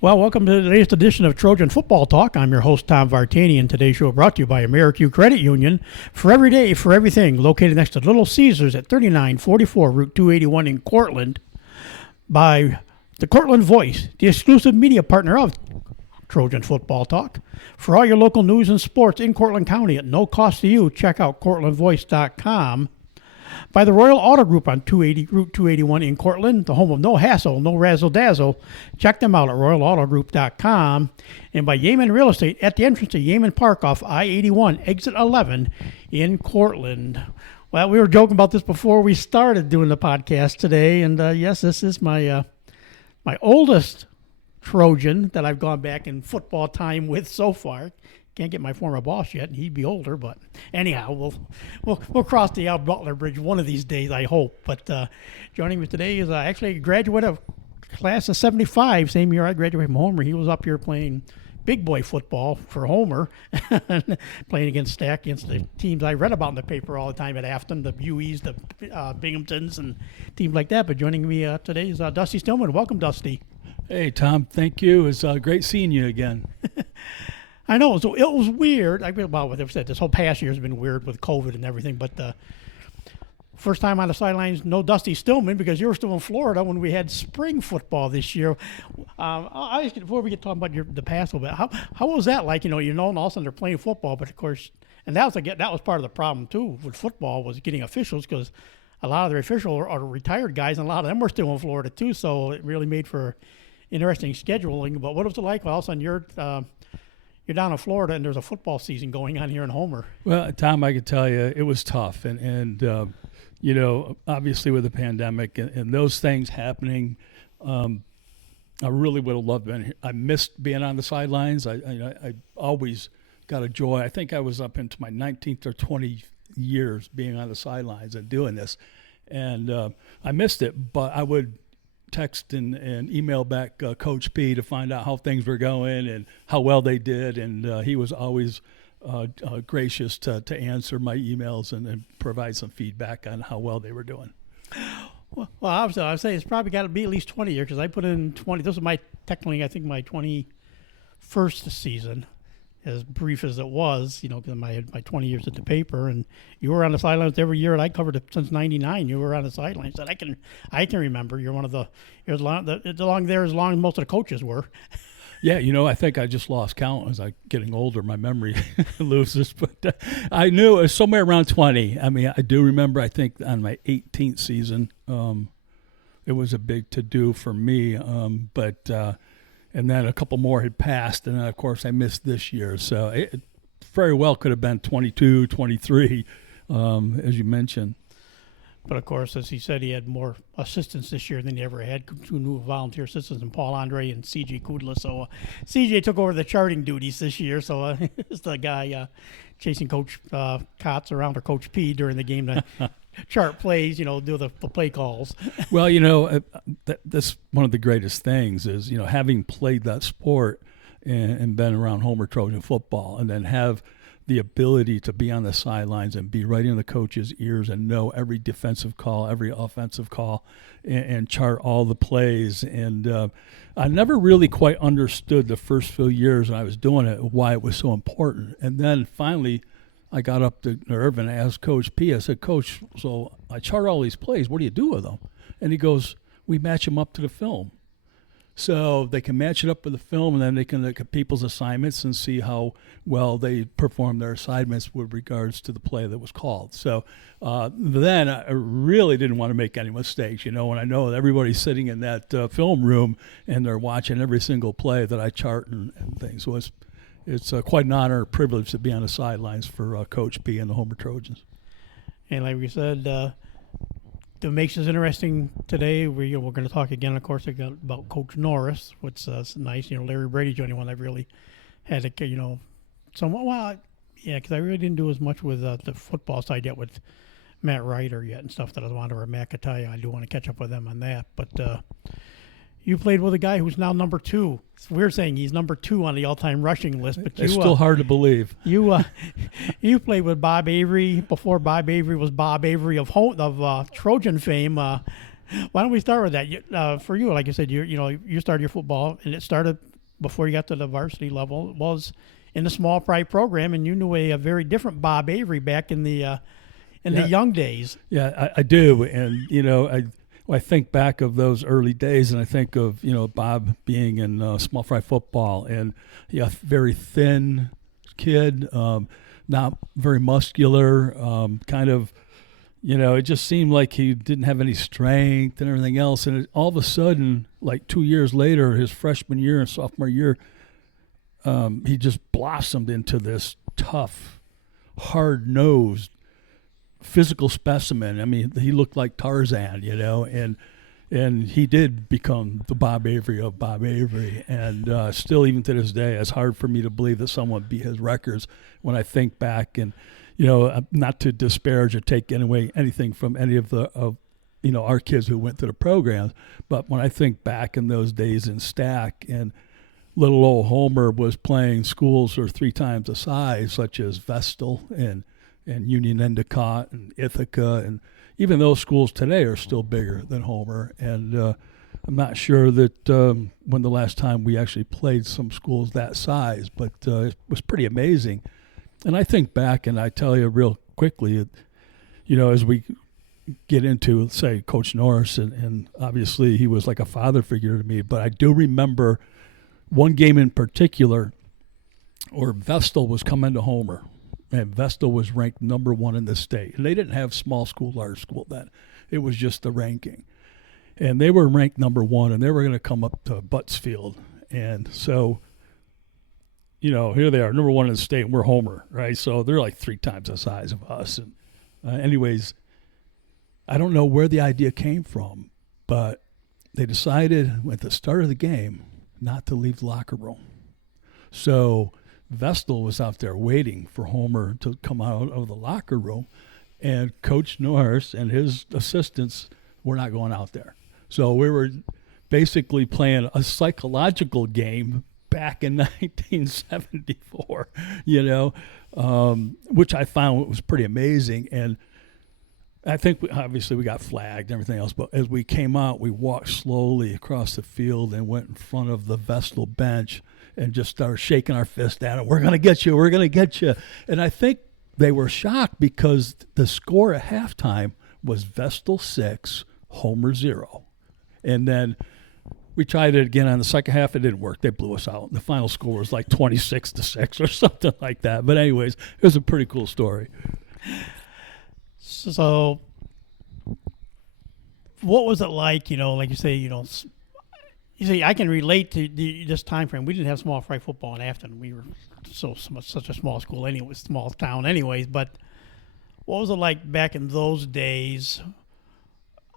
Well, welcome to the latest edition of Trojan Football Talk. I'm your host, Tom Vartani, and today's show brought to you by AmeriQ Credit Union. For every day, for everything, located next to Little Caesars at 3944 Route 281 in Cortland. By the Cortland Voice, the exclusive media partner of Trojan Football Talk. For all your local news and sports in Cortland County at no cost to you, check out CortlandVoice.com. By the Royal Auto Group on Route 281 in Cortland, the home of no hassle, no razzle-dazzle. Check them out at RoyalAutoGroup.com. And by Yeaman Real Estate at the entrance to Yeaman Park off I-81, exit 11 in Cortland. Well, we were joking about this before we started doing the podcast today, and yes, this is my oldest Trojan that I've gone back in football time with so far. Can't get my former boss yet, and he'd be older. But anyhow, we'll cross the Al Butler Bridge one of these days, I hope. But joining me today is actually a graduate of class of '75, same year I graduated from Homer. He was up here playing big boy football for Homer, playing against the teams I read about in the paper all the time at Afton, the Bueys, the Binghamtons, and teams like that. But joining me today is Dusty Stillman. Welcome, Dusty. Hey, Tom. Thank you. It's great seeing you again. I know, so it was weird. I feel about what they've said. This whole past year has been weird with COVID and everything, but first time on the sidelines, no Dusty Stillman because you were still in Florida when we had spring football this year. Before we get talking about the past a little bit, how was that like? And all of a sudden they're playing football, but of course, and that was part of the problem too with football was getting officials because a lot of their officials are retired guys, and a lot of them were still in Florida too. So it really made for interesting scheduling. But what was it like? Well, all of a sudden you're down in Florida, and there's a football season going on here in Homer. Well, Tom, I can tell you it was tough. And obviously with the pandemic and those things happening, I really would have loved being here. I missed being on the sidelines. I always got a joy. I think I was up into my 19th or 20th years being on the sidelines and doing this. And I missed it, but I would text and email back Coach P to find out how things were going and how well they did, and he was always gracious to answer my emails and provide some feedback on how well they were doing. Well, obviously, I'd say it's probably got to be at least 20 years because I put in 20. This is my 21st season, as brief as it was, because I had my 20 years at the paper, and you were on the sidelines every year, and I covered it since '99. You were on the sidelines, and I can remember. You're along there as long as most of the coaches were. Yeah, I think I just lost count as I'm getting older. My memory loses, but I knew it was somewhere around 20. I mean, I do remember. I think on my 18th season, it was a big to-do for me, and then a couple more had passed, and then, of course, I missed this year. So it very well could have been 22, 23, as you mentioned. But, of course, as he said, he had more assistants this year than he ever had, 2 new volunteer assistants, and Paul Andre and C.J. Kudla. So C.J. took over the charting duties this year. So it's the guy chasing Coach Kotz around, or Coach P, during the game to chart plays, do the play calls. Well, that's one of the greatest things is, having played that sport and been around Homer Trojan football, and then have the ability to be on the sidelines and be right in the coach's ears and know every defensive call, every offensive call, and chart all the plays. And I never really quite understood the first few years when I was doing it why it was so important. And then finally I got up the nerve and asked Coach P. I said, Coach, so I chart all these plays. What do you do with them? And he goes, we match them up to the film. So they can match it up with the film, and then they can look at people's assignments and see how well they perform their assignments with regards to the play that was called. So then I really didn't want to make any mistakes, when I know that everybody's sitting in that film room and they're watching every single play that I chart and things. So it's quite an honor and privilege to be on the sidelines for Coach P and the Homer Trojans. And like we said, that makes this interesting today. We're going to talk again, of course, about Coach Norris, which is nice. Larry Brady's the only one I've really had to, somewhat. Well, yeah, because I really didn't do as much with the football side yet with Matt Ryder yet and stuff that I wanted, or McIntyre. I do want to catch up with them on that. But you played with a guy who's now number 2. It's weird saying he's number 2 on the all-time rushing list, but it's still hard to believe. You played with Bob Avery before Bob Avery was Bob Avery of Trojan fame. Why don't we start with that? For you, like I said, you started your football, and it started before you got to the varsity level was in the small fry program, and you knew a very different Bob Avery back in the young days. Yeah, I do, and I think back of those early days, and I think of Bob being in small fry football, and very thin kid, not very muscular, kind of. It just seemed like he didn't have any strength and everything else. And all of a sudden, like 2 years later, his freshman year and sophomore year, he just blossomed into this tough, hard-nosed, physical specimen. I mean, he looked like Tarzan, and he did become the Bob Avery of Bob Avery. And still, even to this day, it's hard for me to believe that someone beat his records when I think back and, not to disparage or take away anything from any of our kids who went to the programs, but when I think back in those days in Stack, and little old Homer was playing schools that are 3 times the size, such as Vestal and Union Endicott and Ithaca, and even those schools today are still bigger than Homer. And I'm not sure that when the last time we actually played some schools that size, but it was pretty amazing. And I think back, and I tell you real quickly, as we get into, say, Coach Norris, and obviously he was like a father figure to me, but I do remember one game in particular where Vestal was coming to Homer, and Vestal was ranked number 1 in the state. And they didn't have small school, large school then. It was just the ranking. And they were ranked number 1, and they were going to come up to Buttsfield. And so, here they are, number 1 in the state, and we're Homer, right? So they're like 3 times the size of us. And anyways, I don't know where the idea came from, but they decided at the start of the game not to leave the locker room. So Vestal was out there waiting for Homer to come out of the locker room, and Coach Norris and his assistants were not going out there. So we were basically playing a psychological game back in 1974, which I found was pretty amazing. And I think obviously we got flagged and everything else, but as we came out, we walked slowly across the field and went in front of the Vestal bench and just started shaking our fist at it. We're going to get you. We're going to get you. And I think they were shocked because the score at halftime was Vestal 6, Homer 0. And then we tried it again on the second half. It didn't work. They blew us out. The final score was like 26-6 or something like that. But anyways, it was a pretty cool story. So what was it like, like you say, you see, I can relate to this time frame. We didn't have small fry football in Afton. We were such a small school anyway, small town anyways. But what was it like back in those days?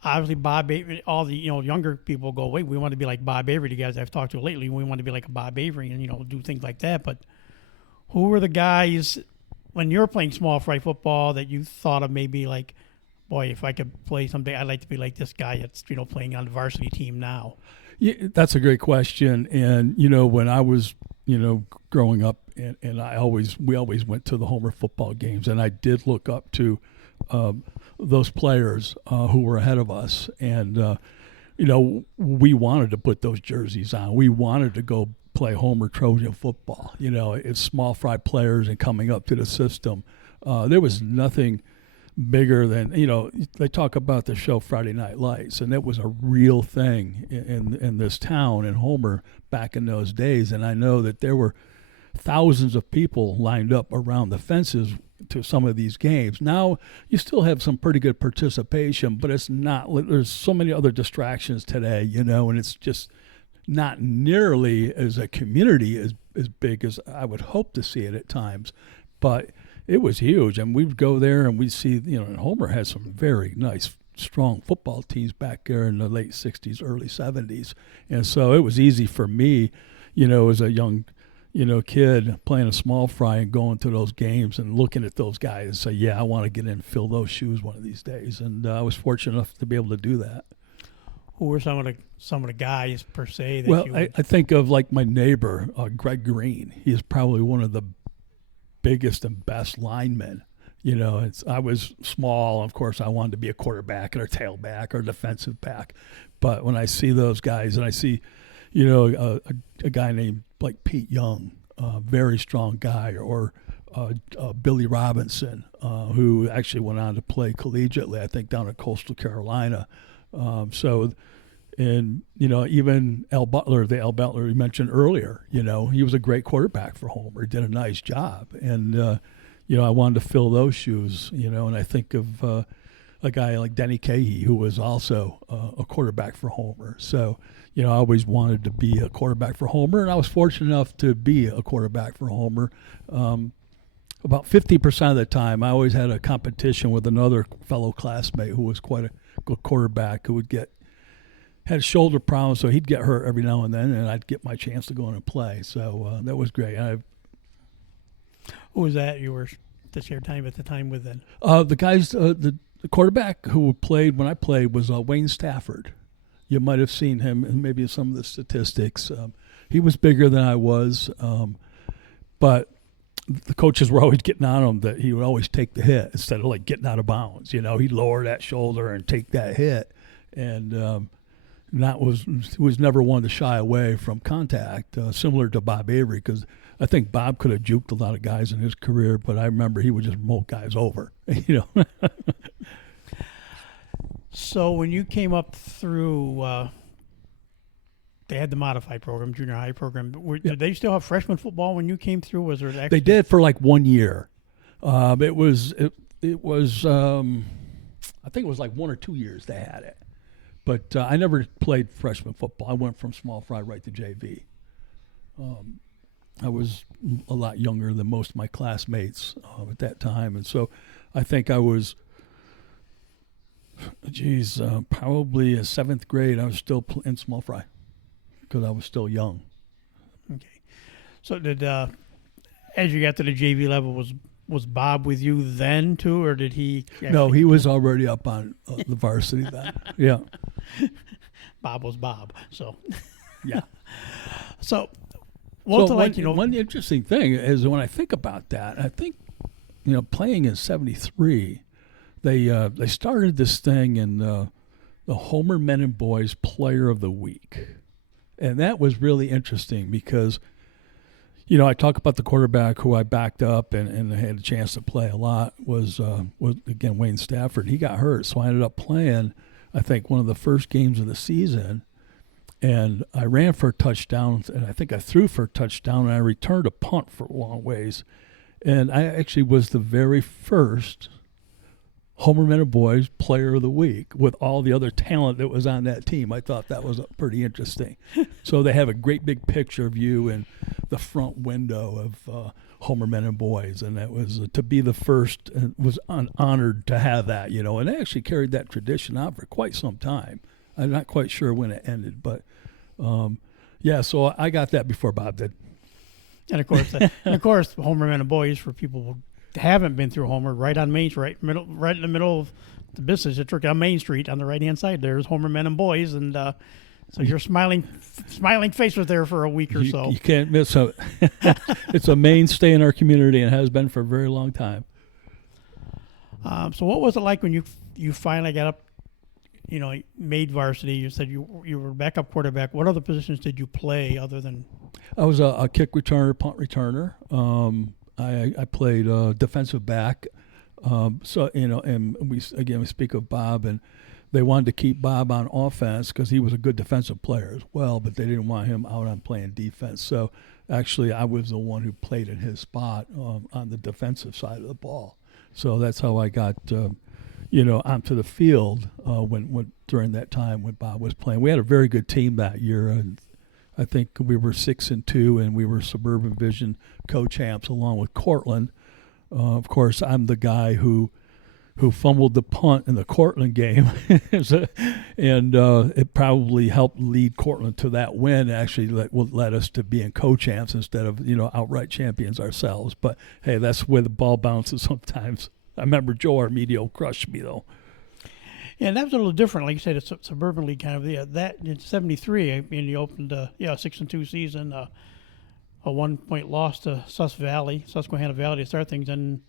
Obviously, Bob Avery, all the younger people go, wait, we want to be like Bob Avery. The guys I've talked to lately, we want to be like a Bob Avery and do things like that. But who were the guys when you were playing small fry football that you thought of maybe like, boy, if I could play someday, I'd like to be like this guy that's playing on the varsity team now? Yeah, that's a great question. And when I was growing up, and we always went to the Homer football games, and I did look up to those players who were ahead of us, and we wanted to put those jerseys on. We wanted to go play Homer Trojan football. It's small fry players and coming up to the system. There was nothing bigger than, they talk about the show Friday Night Lights, and it was a real thing in this town in Homer back in those days. And I know that there were thousands of people lined up around the fences to some of these games. Now you still have some pretty good participation, but it's not, there's so many other distractions today, and it's just not nearly as a community as big as I would hope to see it at times. But it was huge, and we'd go there and we'd see, and Homer had some very nice, strong football teams back there in the late 60s, early 70s. And so it was easy for me, as a young, kid playing a small fry and going to those games and looking at those guys and say, yeah, I want to get in and fill those shoes one of these days. And I was fortunate enough to be able to do that. Who were some of the guys per se? That I think of like my neighbor, Greg Green. He is probably one of the biggest and best linemen. I was small. Of course, I wanted to be a quarterback or a tailback or a defensive back. But when I see those guys, and I see, a guy named like Pete Young, very strong guy, or Billy Robinson, who actually went on to play collegiately, I think, down at Coastal Carolina. And, even the Al Butler you mentioned earlier, he was a great quarterback for Homer. He did a nice job. And, I wanted to fill those shoes, and I think of a guy like Denny Cahey, who was also a quarterback for Homer. So, I always wanted to be a quarterback for Homer, and I was fortunate enough to be a quarterback for Homer. About 50% of the time, I always had a competition with another fellow classmate who was quite a good quarterback, who had shoulder problems, so he'd get hurt every now and then, and I'd get my chance to go in and play. So that was great. Who was that you were to share time at the time with then? The guys, the quarterback who played when I played was Wayne Stafford. You might have seen him in maybe some of the statistics. He was bigger than I was, but the coaches were always getting on him that he would always take the hit instead of like getting out of bounds. He'd lower that shoulder and take that hit, and was never one to shy away from contact, similar to Bob Avery, because I think Bob could have juked a lot of guys in his career, but I remember he would just mow guys over. So when you came up through, they had the modified program, junior high program. Did they still have freshman football when you came through? Was there actually? They did for like 1 year. It was I think it was like 1 or 2 years they had it. But I never played freshman football. I went from small fry right to JV. I was a lot younger than most of my classmates at that time. And so I think I was, probably in 7th grade, I was still in small fry because I was still young. Okay. So did, as you got to the JV level, was Bob with you then too, or did he? No, he was already up on the varsity then. Yeah. Bob was Bob. So. Yeah. So. One interesting thing is when I think about that, I think, playing in '73, they started this thing in the Homer Men and Boys Player of the Week, and that was really interesting because, I talk about the quarterback who I backed up and had a chance to play a lot was again Wayne Stafford. He got hurt, so I ended up playing, I think, one of the first games of the season. And I ran for a touchdown, and I think I threw for a touchdown, and I returned a punt for a long ways. And I actually was the very first Homer Men and Boys Player of the Week with all the other talent that was on that team. I thought that was pretty interesting. So they have a great big picture of you in the front window of Homer Men and Boys, and that was to be the first, was honored to have that, and they actually carried that tradition out for quite some time. I'm not quite sure when it ended, but so I got that before Bob did. And of course, Homer Men and Boys, for people who haven't been through Homer, right on Main Street, right in the middle of the business district on Main Street, on the right hand side, there's Homer Men and Boys, and so your smiling face was there for a week or so. You can't miss it. It's a mainstay in our community and has been for a very long time. So what was it like when you finally got up? Made varsity. You said you were backup quarterback. What other positions did you play other than? I was a kick returner, punt returner. I played defensive back. And we speak of Bob, and they wanted to keep Bob on offense because he was a good defensive player as well, but they didn't want him out on playing defense. So actually, I was the one who played in his spot on the defensive side of the ball. So that's how I got. Onto the field when during that time when Bob was playing. We had a very good team that year, and I think we were 6-2, and we were Suburban Division co-champs along with Cortland. Of course, I'm the guy who fumbled the punt in the Cortland game, and it probably helped lead Cortland to that win. Actually, led us to being co-champs instead of outright champions ourselves. But hey, that's where the ball bounces sometimes. I remember Joe Armedio crushed me, though. Yeah, and that was a little different. Like you said, it's a suburban league kind of. That in '73, you opened a 6-2 season, a 1-point loss to Susquehanna Valley to start things, and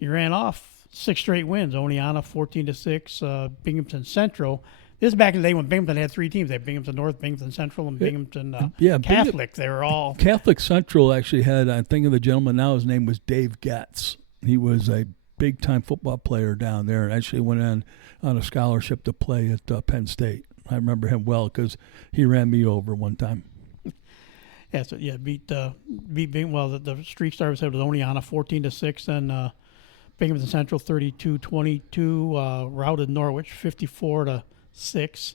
you ran off 6 straight wins. Oneonta 14-6, Binghamton Central. This is back in the day when Binghamton had three teams. They had Binghamton North, Binghamton Central, and Binghamton Catholic. They were all Catholic Central actually had. I'm thinking of the gentleman now. His name was Dave Getz. He was a big-time football player down there, and actually went on a scholarship to play at Penn State. I remember him well because he ran me over one time. Yeah, so beat Binghamton. Well, the streak started with Oneonta 14-6, then Binghamton Central 32-22, routed Norwich 54-6,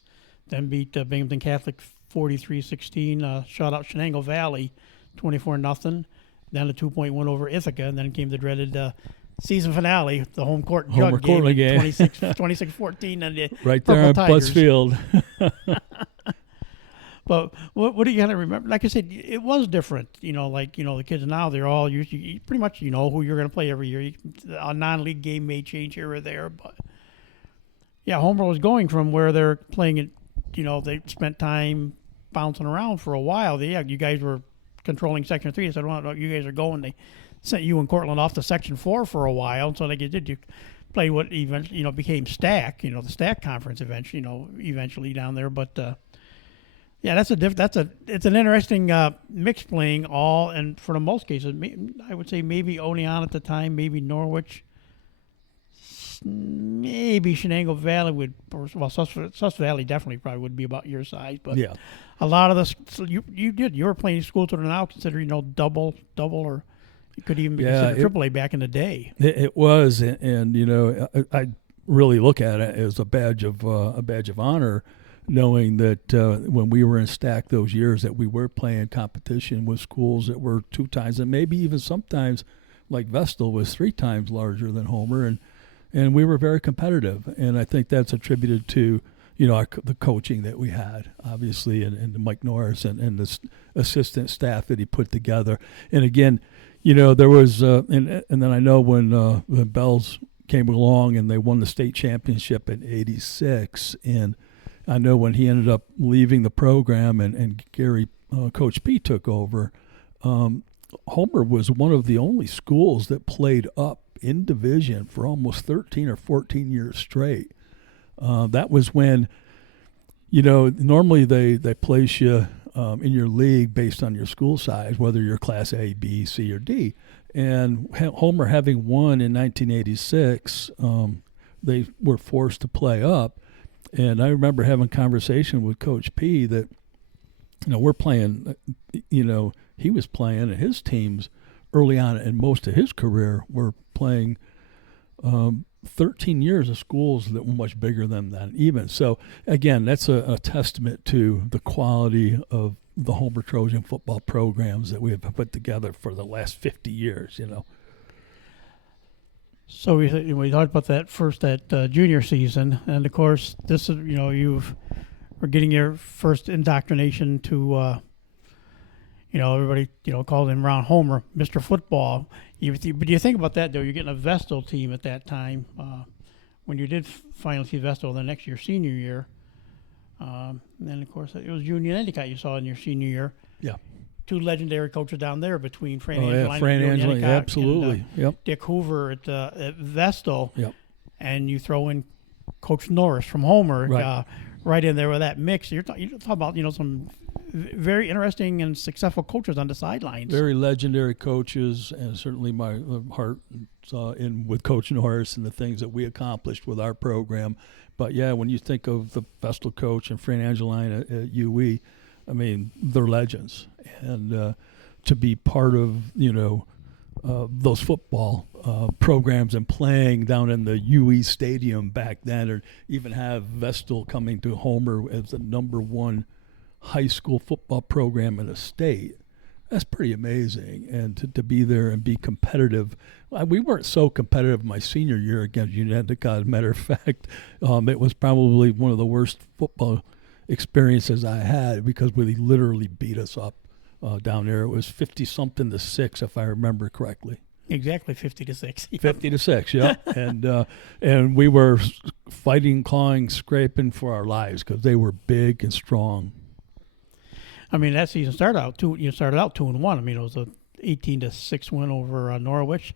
then beat Binghamton Catholic 43-16, shut out Shenango Valley 24-0, then a 2-point win over Ithaca, and then came the dreaded season finale, the home court jug game, 26-14, and the right Purple there on Tigers. Buzzfield. But what do you kind of remember? Like I said, it was different. The kids now, they're all usually pretty much who you're going to play every year. A non-league game may change here or there, but yeah, Homer was going from where they're playing it. They spent time bouncing around for a while. You guys were controlling Section 3. They said, well, you guys are going. They sent you and Cortland off to Section 4 for a while, and so like you did, you played what eventually became STAC. The STAC conference eventually down there, but. Yeah, it's an interesting mix playing all, and for the most cases, I would say maybe Oneonta at the time, maybe Norwich, maybe Shenango Valley Sus Valley definitely probably would be about your size, but Yeah. a lot of this, so you were playing schools that are now considered double, or it could even be considered AAA back in the day. It was, and I really look at it as a badge of honor. Knowing that when we were in STAC those years that we were playing competition with schools that were 2 times and maybe even sometimes like Vestal was 3 times larger than Homer, and we were very competitive, and I think that's attributed to the coaching that we had, obviously, and Mike Norris and the assistant staff that he put together. And again, there was and then I know when the Bells came along and they won the state championship in '86, and I know when he ended up leaving the program and Gary, Coach P, took over, Homer was one of the only schools that played up in division for almost 13 or 14 years straight. That was when, normally they place you in your league based on your school size, whether you're Class A, B, C, or D. And Homer having won in 1986, they were forced to play up. And I remember having a conversation with Coach P that, we're playing, he was playing, and his teams early on in most of his career were playing 13 years of schools that were much bigger than that even. So, again, that's a testament to the quality of the Homer Trojan football programs that we have put together for the last 50 years, So we talked about that junior season, and of course this is we're getting your first indoctrination to everybody called him around Homer, Mr. Football. But you think about that though, you're getting a Vestal team at that time when you did finally see Vestal the next year, senior year, and then of course it was Union Endicott you saw in your senior year. Yeah. 2 legendary coaches down there between Fran Angelini, absolutely. And Dick Hoover at Vestal. Yep. And you throw in Coach Norris from Homer Right. In there with that mix. You're talking about some very interesting and successful coaches on the sidelines. Very legendary coaches, and certainly my heart in with Coach Norris and the things that we accomplished with our program. But yeah, when you think of the Vestal coach and Fran Angelini at UE, I mean, they're legends, and to be part of those football programs and playing down in the UE Stadium back then, or even have Vestal coming to Homer as the #1 high school football program in the state, that's pretty amazing. And to be there and be competitive. We weren't so competitive my senior year against Union Endicott. As a matter of fact, it was probably one of the worst football experiences I had because we literally beat us up down there. It was 50-something to 6, if I remember correctly. Exactly, 50-6. 50-6, yeah. And we were fighting, clawing, scraping for our lives because they were big and strong. I mean, that season started out 2-1. I mean, it was a 18-6 win over Norwich,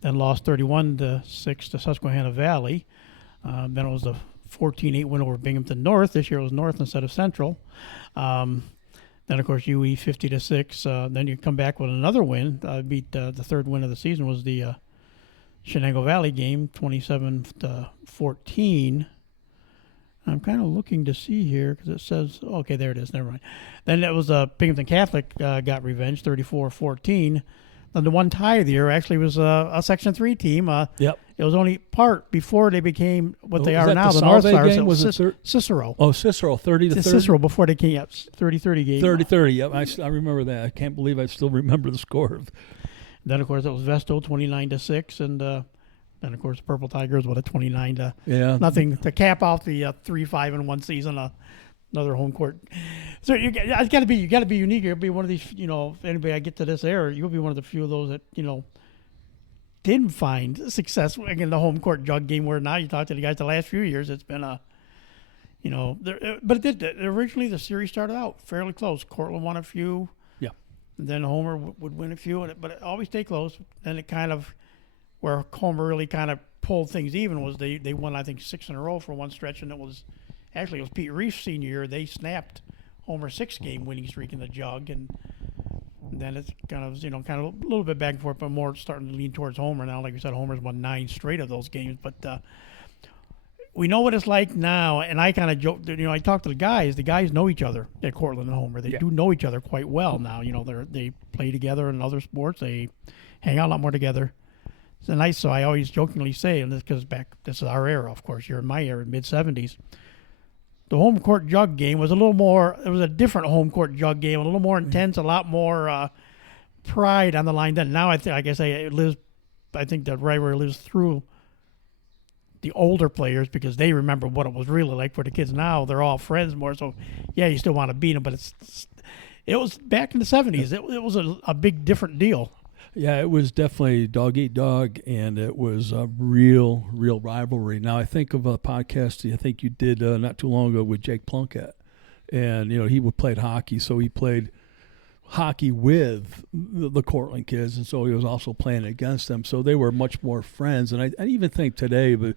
then lost 31-6 to Susquehanna Valley. Then it was the 14-8 win over Binghamton North. This year it was North instead of Central. Then, of course, UE 50-6. Then you come back with another win. Beat the third win of the season was the Shenango Valley game, 27-14. I'm kind of looking to see here because it says, okay, there it is. Never mind. Then it was Binghamton Catholic got revenge, 34-14. Then the one tie of the year actually was a Section 3 team. Yep. It was only part before they became what they are that now, the the North Salve Stars. game? It was Was it Cicero. Oh, Cicero, 30-30. Cicero before they came up, 30-30 game. 30-30. Yep, I remember that. I can't believe I still remember the score. Then, of course, it was Vesto 29-6, and then, of course, the Purple Tigers with a 29 nothing to cap off the 3-5-1 season. Another home court. So you got to be unique. You'll be one of these. If anybody I get to this era, you'll be one of the few of those that didn't find success in the home court jug game. Where now you talk to the guys the last few years, it's been a. But it did. Originally, the series started out fairly close. Cortland won a few. Yeah. And then Homer would win a few, but it always stayed close. Then it kind of, where Homer really kind of pulled things even was they won, I think, 6 in a row for one stretch, and it was Pete Reef's senior year. They snapped Homer's 6-game winning streak in the jug, and then it's kind of a little bit back and forth, but more starting to lean towards Homer now. Like we said, Homer's won 9 straight of those games, but we know what it's like now. And I kind of joke, I talk to the guys. The guys know each other at Cortland and Homer. They do know each other quite well now. They play together in other sports. They hang out a lot more together. It's nice. So I always jokingly say, and this goes back, this is our era, of course. You're in my era, mid-'70s. The home court jug game was a little more. It was a different home court jug game, a little more intense, a lot more pride on the line. Then now I think that rivalry lives through the older players because they remember what it was really like. For the kids now, they're all friends more. So yeah, you still want to beat them, but it was back in the '70s. It was a big different deal. Yeah, it was definitely dog eat dog, and it was a real rivalry. Now, I think of a podcast I think you did not too long ago with Jake Plunkett, and he played hockey, so he played hockey with the Cortland kids, and so he was also playing against them. So they were much more friends, and I even think today, but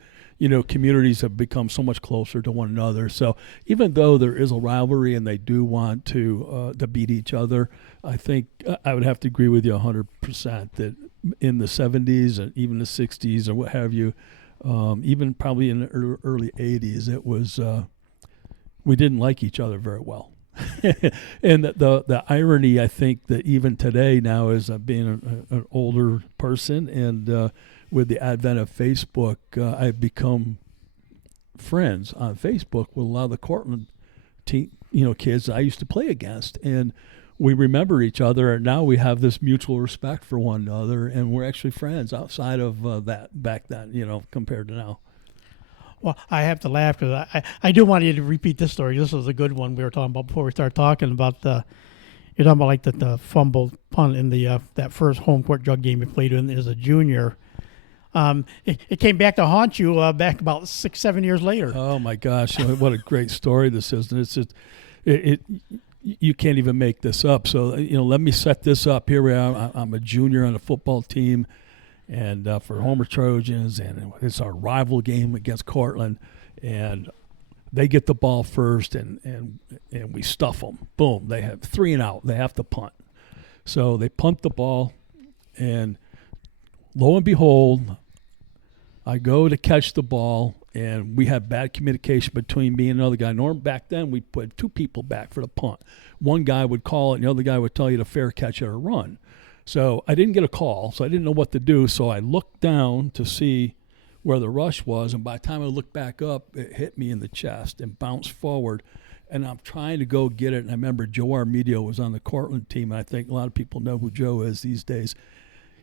communities have become so much closer to one another. So even though there is a rivalry and they do want to beat each other, I think I would have to agree with you 100% that in the 70s and even the 60s or what have you, even probably in the early 80s, it was we didn't like each other very well. And the irony, I think, that even today now is being an older person and with the advent of Facebook, I've become friends on Facebook with a lot of the Cortland kids I used to play against, and we remember each other, and now we have this mutual respect for one another, and we're actually friends outside of that back then, compared to now. Well, I have to laugh because I do want you to repeat this story. This was a good one we were talking about before we started talking about you're talking about like the fumble punt in the that first home court jug game you played in as a junior. It came back to haunt you back about 6-7 years later. Oh my gosh, what a great story this is! And it's just you can't even make this up. So let me set this up. Here we are. I'm a junior on a football team. And for Homer Trojans, and it's our rival game against Cortland, and they get the ball first, and we stuff them. Boom, they have 3 and out. They have to punt. So they punt the ball, and lo and behold, I go to catch the ball, and we have bad communication between me and another guy. Normally back then, we put 2 people back for the punt. One guy would call it, and the other guy would tell you to fair catch it or run. So I didn't get a call, so I didn't know what to do. So I looked down to see where the rush was, and by the time I looked back up, it hit me in the chest and bounced forward. And I'm trying to go get it. And I remember Joe Armedio was on the Cortland team, and I think a lot of people know who Joe is these days.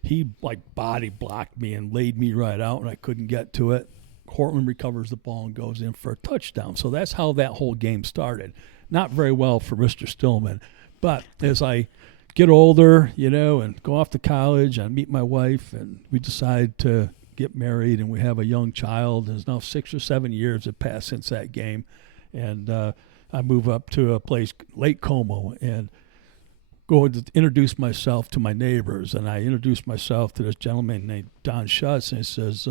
He body blocked me and laid me right out, and I couldn't get to it. Cortland recovers the ball and goes in for a touchdown. So that's how that whole game started. Not very well for Mr. Stillman, but as I get older, and go off to college. I meet my wife, and we decide to get married, and we have a young child. There's now 6 or 7 years have passed since that game, and I move up to a place, Lake Como, and go to introduce myself to my neighbors. And I introduce myself to this gentleman named Don Schutz, and he says,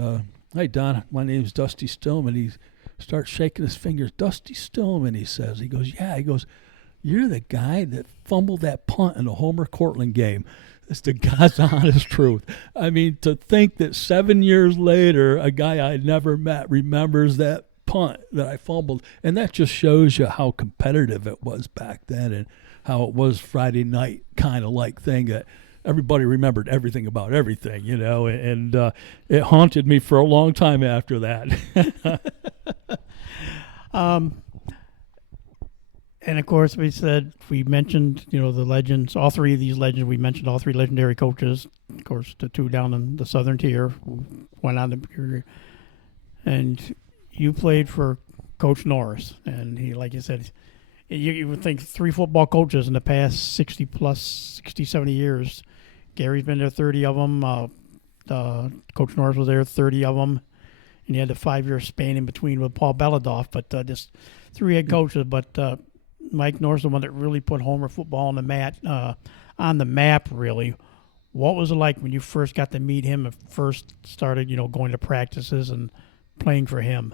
"Hey, Don, my name's Dusty Stillman." starts shaking his fingers. Dusty Stillman, he says. He goes, yeah. He goes, you're the guy that fumbled that punt in the Homer Cortland game. It's the God's honest truth. I mean, to think that 7 years later, a guy I never met remembers that punt that I fumbled. And that just shows you how competitive it was back then and how it was Friday night kind of like thing that everybody remembered everything about everything, you know, and it haunted me for a long time after that. And of course, we mentioned, you know, the legends, all three of these legends. We mentioned all three legendary coaches. Of course, the two down in the Southern Tier who went on the, and you played for Coach Norris, and he, like you said, you would think 3 football coaches in the past 60, 70 years. Gary's been there 30 of them. Coach Norris was there 30 of them, and you had the 5-year span in between with Paul Beladoff. But just 3 head coaches, but. Mike Norris, the one that really put Homer football on the map, really. What was it like when you first got to meet him and first started, you know, going to practices and playing for him?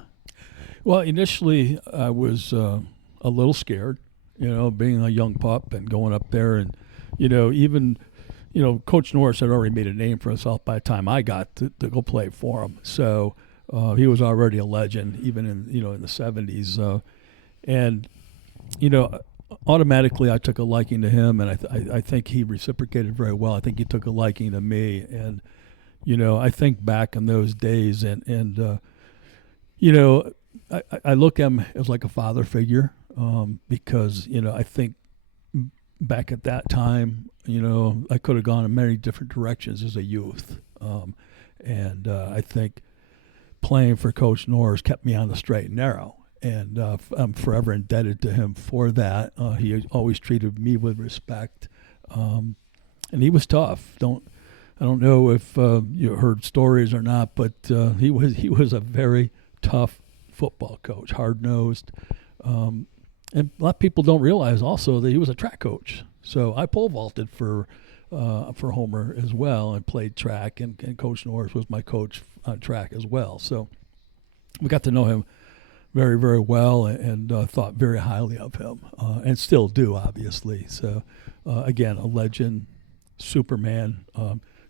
Well, initially I was a little scared, you know, being a young pup and going up there, and you know, even, you know, Coach Norris had already made a name for himself by the time I got to go play for him. So he was already a legend, even in, you know, in the 70s, and you know, automatically I took a liking to him, and I think he reciprocated very well. I think he took a liking to me, and you know, I think back in those days, and you know, I look at him as like a father figure, because you know, I think back at that time, you know, I could have gone in many different directions as a youth, and I think playing for Coach Norris kept me on the straight and narrow. And I'm forever indebted to him for that. He always treated me with respect, and he was tough. I don't know if you heard stories or not, but he was a very tough football coach, hard nosed, and a lot of people don't realize also that he was a track coach. So I pole vaulted for Homer as well, and played track, and Coach Norris was my coach on track as well. So we got to know him very, very well, and thought very highly of him, and still do, obviously. So, again, a legend, Superman,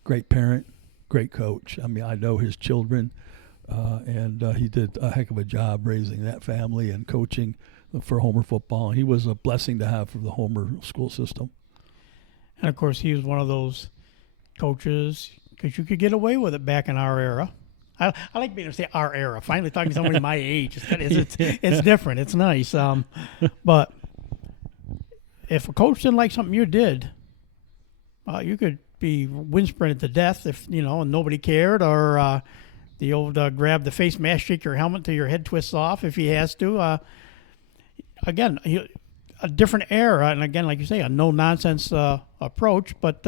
great parent, great coach. I mean, I know his children, and he did a heck of a job raising that family and coaching for Homer football. He was a blessing to have for the Homer school system. And, of course, he was one of those coaches, because you could get away with it back in our era. I like being able to say our era. Finally talking to somebody my age. It's different. It's nice. But if a coach didn't like something you did, you could be wind sprinted to death if, you know, and nobody cared, or the old grab the face mask, shake your helmet till your head twists off if he has to. Again, a different era, and again, like you say, a no-nonsense approach. But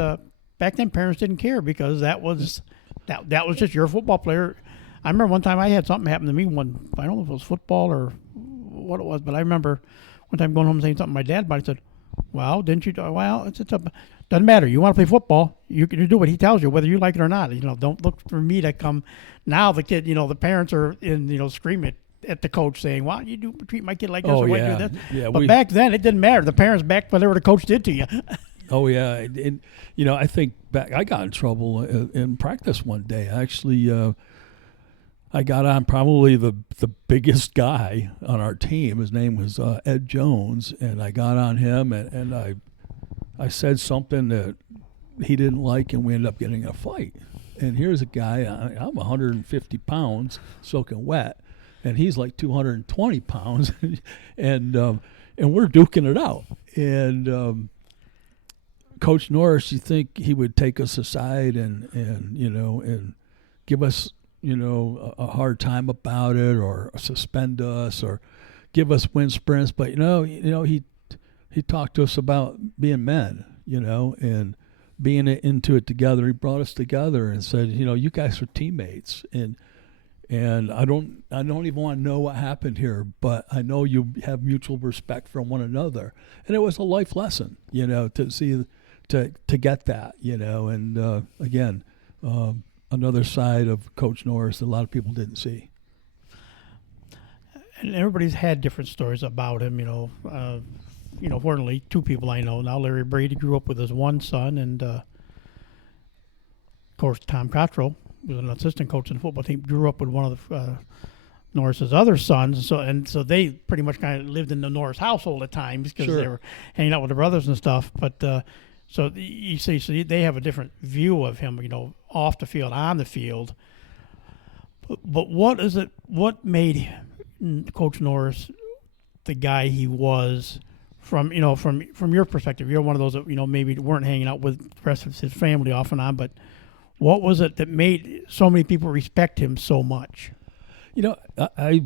back then, parents didn't care, because that was just your football player. I remember one time I had something happen to me. I don't know if it was football or what it was, but I remember one time going home saying something to my dad about it. I said, "Well, didn't you? Well, doesn't matter. You want to play football, you can do what he tells you, whether you like it or not. You know, don't look for me to come." Now the kid, you know, the parents are screaming at the coach saying, "Why you treat my kid like this?" Oh, or why yeah. you do this? Yeah, but back then it didn't matter. The parents backed whatever the coach did to you. Oh, yeah. And, you know, I think back, I got in trouble in practice one day. Actually, I got on probably the biggest guy on our team. His name was Ed Jones, and I got on him, and I said something that he didn't like, and we ended up getting in a fight. And here's a guy, I'm 150 pounds, soaking wet, and he's like 220 pounds, and we're duking it out. And Coach Norris, you think he would take us aside and you know, and give us, you know, a hard time about it, or suspend us, or give us wind sprints? But you know, he talked to us about being men, you know, and being into it together. He brought us together and said, you know, you guys are teammates, and I don't even want to know what happened here, but I know you have mutual respect for one another. And it was a life lesson, you know, to get that, you know. And again, another side of Coach Norris that a lot of people didn't see. and everybody's had different stories about him. Fortunately, two people I know now. Larry Brady grew up with his one son, and of course Tom Cottrell was an assistant coach in the football team. Grew up with one of the Norris's other sons, so they pretty much kind of lived in the Norris household at times because they were hanging out with the brothers and stuff. But so you see, so they have a different view of him, off the field, on the field. But what is it? What made Coach Norris the guy he was? From your perspective, you're one of those that maybe weren't hanging out with the rest of his family off and on. But what was it that made so many people respect him so much? I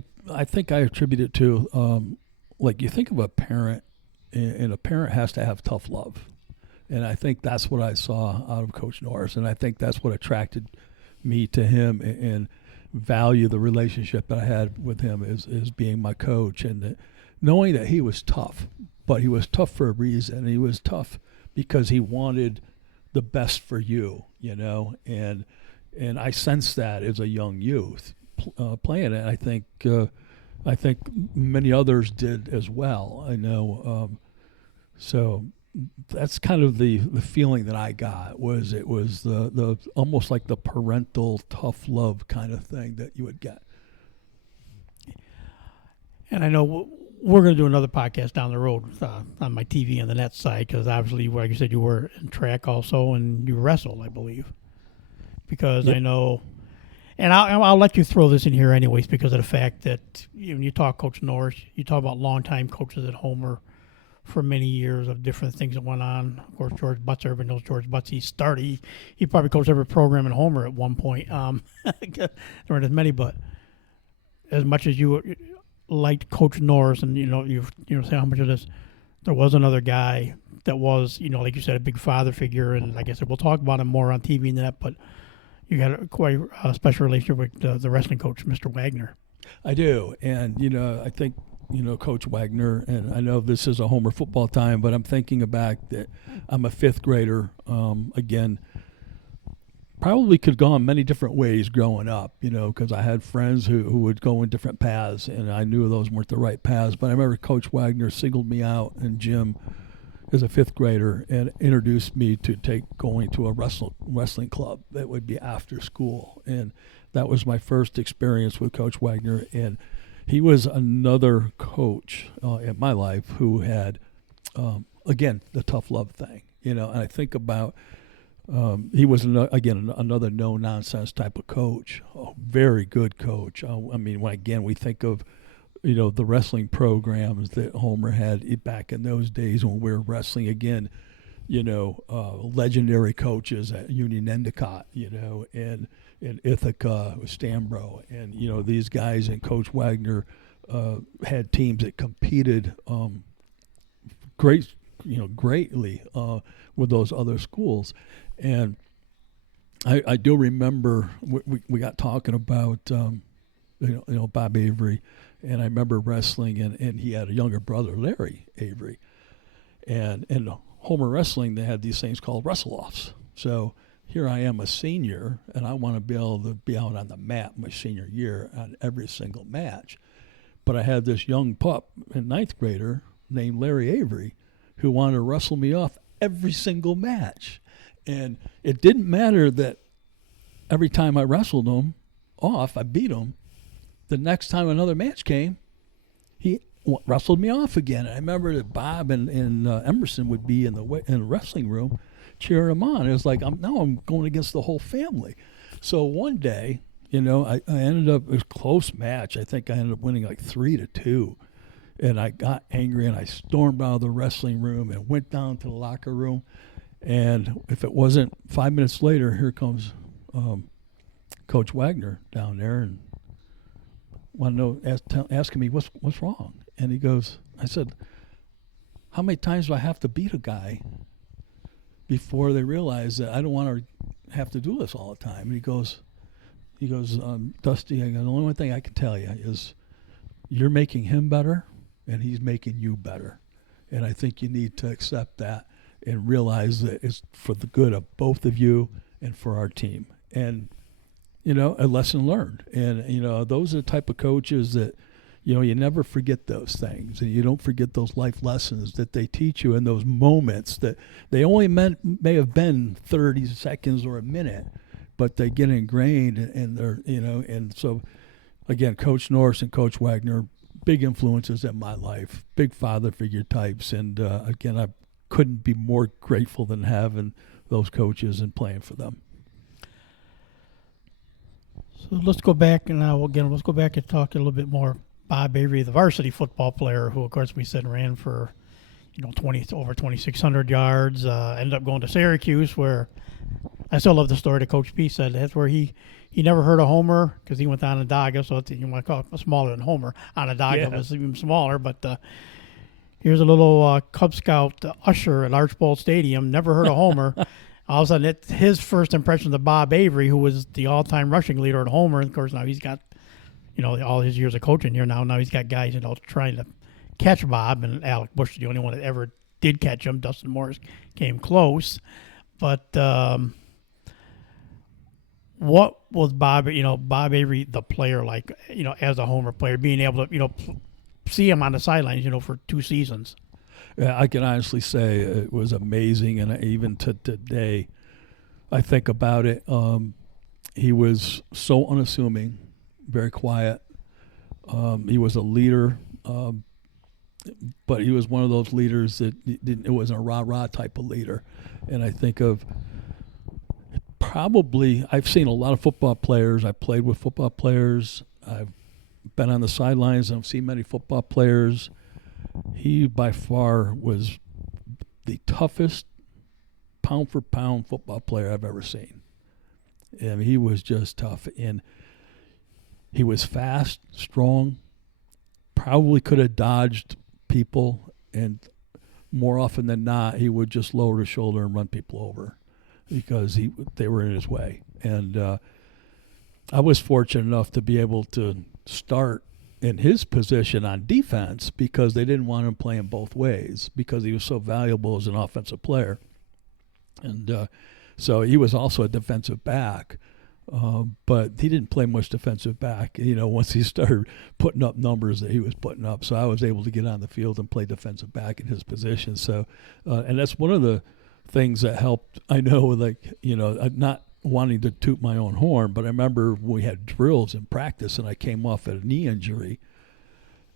think I attribute it to like you think of a parent, and a parent has to have tough love, and I think that's what I saw out of Coach Norris, and I think that's what attracted me to him and value the relationship that I had with him as being my coach, and knowing that he was tough. But he was tough for a reason. He was tough because he wanted the best for you, and I sensed that as a young youth playing it. I think many others did as well. I know. So that's kind of the feeling that I got. It was the almost like the parental tough love kind of thing that you would get. And I know we're going to do another podcast down the road on my TV and the net side, because obviously, like you said, you were in track also, and you wrestled, I believe. Because I know, and I'll let you throw this in here anyways, because of the fact that when you talk Coach Norris, you talk about longtime coaches at Homer for many years of different things that went on. Of course, George Butts, everybody knows George Butts. He probably coached every program in Homer at one point. There weren't as many, but as much as you liked Coach Norris, and you say how much of this, there was another guy that was, like you said, a big father figure, and like I said, we'll talk about him more on TV and that, but you got quite a special relationship with the wrestling coach, Mr. Wagner. I do, and I think Coach Wagner, and I know this is a Homer football time, but I'm thinking back that I'm a fifth grader. Again, probably could have gone many different ways growing up, because I had friends who would go in different paths, and I knew those weren't the right paths. But I remember Coach Wagner singled me out in gym as a fifth grader and introduced me to going to a wrestling club that would be after school. And that was my first experience with Coach Wagner. And he was another coach in my life who had, again, the tough love thing, and I think about, he was, another no-nonsense type of coach, a very good coach. When we think of, the wrestling programs that Homer had back in those days when we were wrestling, again, legendary coaches at Union Endicott, and in Ithaca, Stambro, and, these guys, and Coach Wagner had teams that competed greatly with those other schools. And I do remember we got talking about Bob Avery, and I remember wrestling, and he had a younger brother, Larry Avery, and in Homer Wrestling they had these things called wrestle-offs. So here I am, a senior, and I want to be able to be out on the mat my senior year on every single match. But I had this young pup, a ninth grader named Larry Avery, who wanted to wrestle me off every single match. And it didn't matter that every time I wrestled him off, I beat him. The next time another match came, he wrestled me off again. And I remember that Bob and Emerson would be in the wrestling room cheering him on. It was like, I'm going against the whole family. So one day, I ended up, it was a close match. I think I ended up winning like 3-2. And I got angry, and I stormed out of the wrestling room and went down to the locker room. And if it wasn't 5 minutes later, here comes Coach Wagner down there and asking me what's wrong. And he goes, I said, how many times do I have to beat a guy before they realize that I don't want to have to do this all the time? And he goes, Dusty, the only one thing I can tell you is you're making him better, and he's making you better. And I think you need to accept that and realize that it's for the good of both of you and for our team. And, a lesson learned. And, those are the type of coaches that, you never forget those things, and you don't forget those life lessons that they teach you in those moments that they only may have been 30 seconds or a minute, but they get ingrained, and they're, and so, again, Coach Norris and Coach Wagner, big influences in my life, big father figure types, and again, I couldn't be more grateful than having those coaches and playing for them. So let's go back now. Again, let's go back and talk a little bit more. Bob Avery, the varsity football player, who of course we said ran for, over 2,600 yards. Ended up going to Syracuse, where I still love the story that Coach P said. That's where he never heard a homer because he went to Onondaga, so you want to call it smaller than Homer. Onondaga was even smaller, but here's a little Cub Scout usher at Archbold Stadium. Never heard a homer. All of a sudden, it's his first impression of Bob Avery, who was the all-time rushing leader at Homer. And, of course, now he's got, all his years of coaching here now. Now he's got guys, trying to catch Bob. And Alec Bush, the only one that ever did catch him. Dustin Morris came close. But what was Bob Avery, the player, like, as a Homer player, being able to, see him on the sidelines, for 2 seasons? Yeah, I can honestly say it was amazing, and even to today, I think about it. He was so unassuming, very quiet. He was a leader, but he was one of those leaders that it wasn't a rah-rah type of leader. And I think of I've seen a lot of football players. I played with football players. I've been on the sidelines, and I've seen many football players. He, by far, was the toughest pound-for-pound football player I've ever seen. And he was just tough. And he was fast, strong, probably could have dodged people, and more often than not, he would just lower his shoulder and run people over because they were in his way. And I was fortunate enough to be able to start in his position on defense because they didn't want him playing both ways because he was so valuable as an offensive player. And so he was also a defensive back, but he didn't play much defensive back, once he started putting up numbers that he was putting up. So I was able to get on the field and play defensive back in his position. So, and that's one of the things that helped. I know, not wanting to toot my own horn, but I remember we had drills in practice, and I came off a knee injury,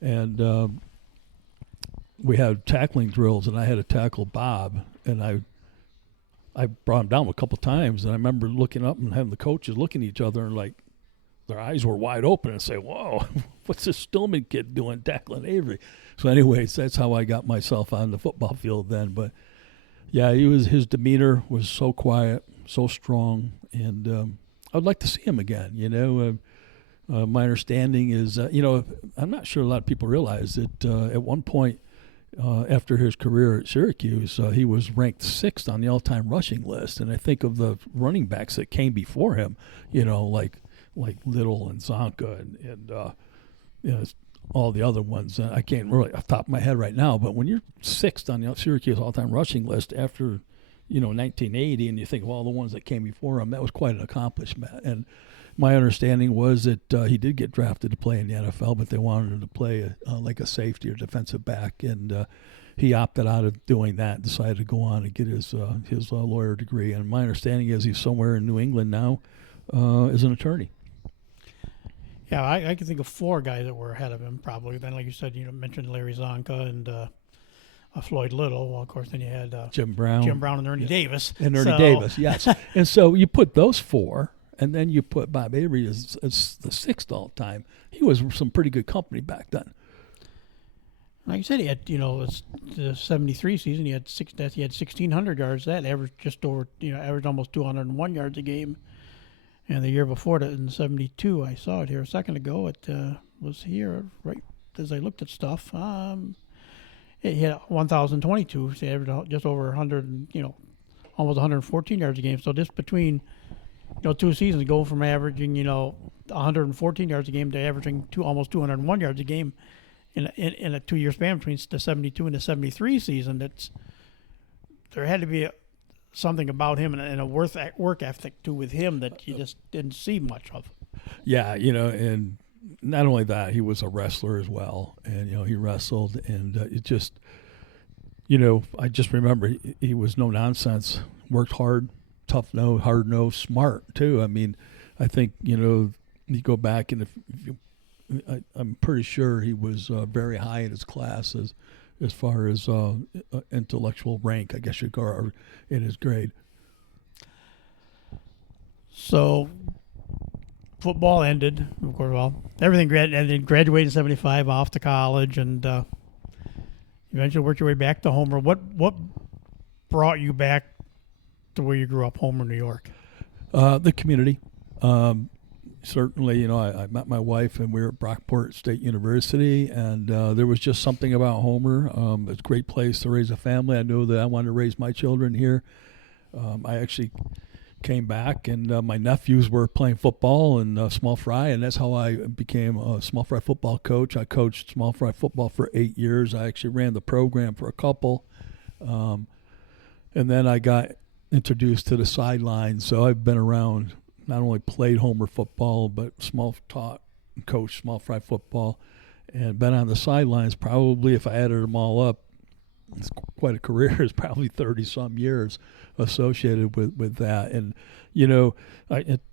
and we had tackling drills, and I had to tackle Bob, and I brought him down a couple times, and I remember looking up and having the coaches looking at each other, and like their eyes were wide open, and say, "Whoa, what's this Stillman kid doing tackling Avery?" So, anyways, that's how I got myself on the football field then. But yeah, his demeanor was so quiet, so strong, and I'd like to see him again. My understanding is, I'm not sure a lot of people realize that at one point after his career at Syracuse, he was ranked 6th on the all-time rushing list. And I think of the running backs that came before him, like Little and Zonka and all the other ones. I can't really off the top of my head right now, but when you're 6th on the Syracuse all-time rushing list after 1980, and you think of all the ones that came before him, that was quite an accomplishment. And my understanding was that he did get drafted to play in the NFL, but they wanted him to play like a safety or defensive back, and he opted out of doing that and decided to go on and get his lawyer degree. And my understanding is he's somewhere in New England now as an attorney. Yeah, I can think of 4 guys that were ahead of him probably. Then, like you said, mentioned Larry Zonka and Floyd Little. Well, of course, then you had Jim Brown and Ernie Davis. And Ernie Davis, yes. And so you put those 4, and then you put Bob Avery as the 6th all time. He was some pretty good company back then. Like you said, he had, the 73 season, he had 1,600 yards. That averaged just over, averaged almost 201 yards a game. And the year before that, in 72, I saw it here a second ago. It was here right as I looked at stuff. He had 1,022. So he averaged just over 100, almost 114 yards a game. So just between, 2 seasons, go from averaging, 114 yards a game to averaging almost 201 yards a game in a 2-year span between the 72 and the 73 season. There had to be something about him and a work ethic too with him that you just didn't see much of. Yeah, and not only that, he was a wrestler as well, and he wrestled, and it just, I just remember he was no nonsense, worked hard, tough nose, hard nose, smart too. I mean, I think you go back and I'm pretty sure he was very high in his class as far as intellectual rank, I guess you call it, in his grade. So football ended, of course. Well, everything ended. Graduated in '75, off to college, and eventually worked your way back to Homer. What brought you back to where you grew up, Homer, New York? The community. Certainly, I met my wife, and we were at Brockport State University, and there was just something about Homer. It's a great place to raise a family. I knew that I wanted to raise my children here. I actually came back, and my nephews were playing football in small fry, and that's how I became a small fry football coach. I coached small fry football for 8 years. I actually ran the program for a couple, and then I got introduced to the sidelines. So I've been around, not only played Homer football, but taught and coached small fry football, and been on the sidelines probably, if I added them all up, it's quite a career. It's probably 30-some years associated with that. And, I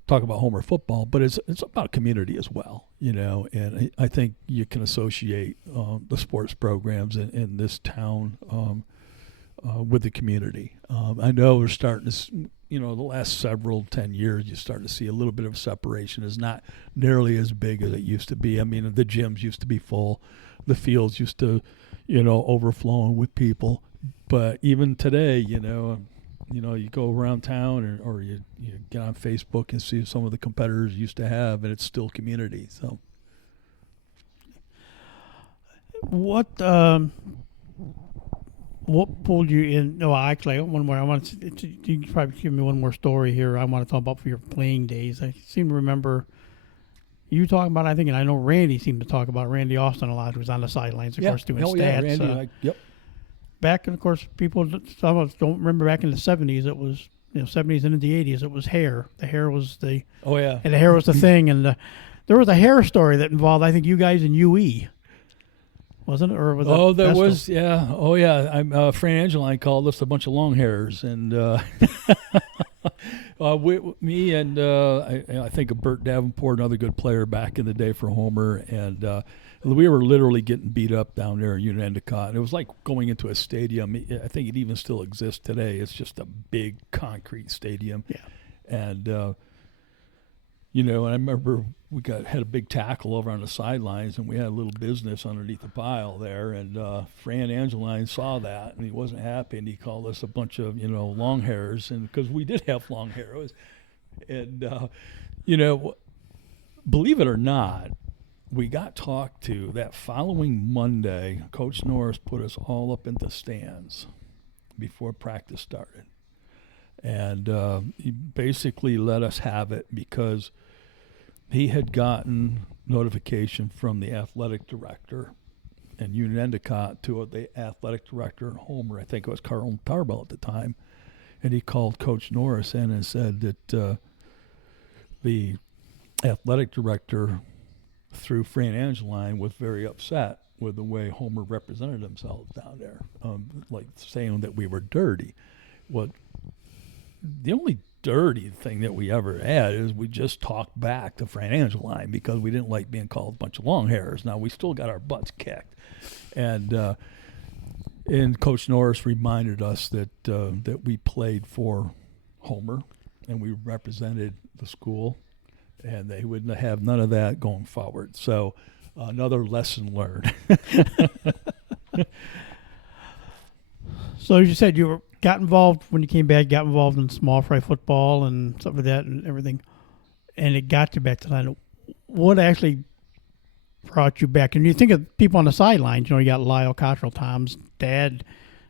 talk about Homer football, but it's about community as well, and I think you can associate the sports programs in this town with the community. I know we're starting to, the last 10 years, you start to see a little bit of separation. It's not nearly as big as it used to be. I mean, the gyms used to be full. The fields used to, overflowing with people. But even today, you go around town or you get on Facebook and see some of the competitors used to have, and it's still community. So what pulled you in? No, actually, one more. I want to. You can probably give me one more story here. I want to talk about for your playing days. I seem to remember you talking about. I think, and I know Randy seemed to talk about Randy Austin a lot, who was on the sidelines, of course, doing stats. Yeah, Randy. Yep. Back, and of course, some of us don't remember back in the '70s. It was 70s and in the '80s. It was hair. The hair was the. Oh yeah. And the hair was the thing, and there was a hair story that involved, I think, you guys in UE. Wasn't it? Or was it there Vestal? Was, yeah. Oh, yeah. Fran Angeline called us a bunch of long hairs. And me and I think of Bert Davenport, another good player back in the day for Homer. And we were literally getting beat up down there in Union Endicott. And it was like going into a stadium. I think it even still exists today. It's just a big concrete stadium. Yeah. And and I remember we had a big tackle over on the sidelines, and we had a little business underneath the pile there. And Fran Angeline saw that, and he wasn't happy, and he called us a bunch of long hairs, and because we did have long hair, and believe it or not, we got talked to that following Monday. Coach Norris put us all up in the stands before practice started. And he basically let us have it because he had gotten notification from the athletic director in Union Endicott to the athletic director in Homer. I think it was Carl Tarbell at the time. And he called Coach Norris in and said that the athletic director, through Fran Angeline, was very upset with the way Homer represented himself down there, like saying that we were dirty. The only dirty thing that we ever had is we just talked back to Fran Angeline because we didn't like being called a bunch of long hairs. Now, we still got our butts kicked. And Coach Norris reminded us that we played for Homer and we represented the school, and they wouldn't have none of that going forward. So another lesson learned. So as you said, got involved when you came back, got involved in small fry football and stuff like that and everything, and it got you back to that. What actually brought you back? And you think of people on the sidelines, you got Lyle Cottrell, Tom's dad,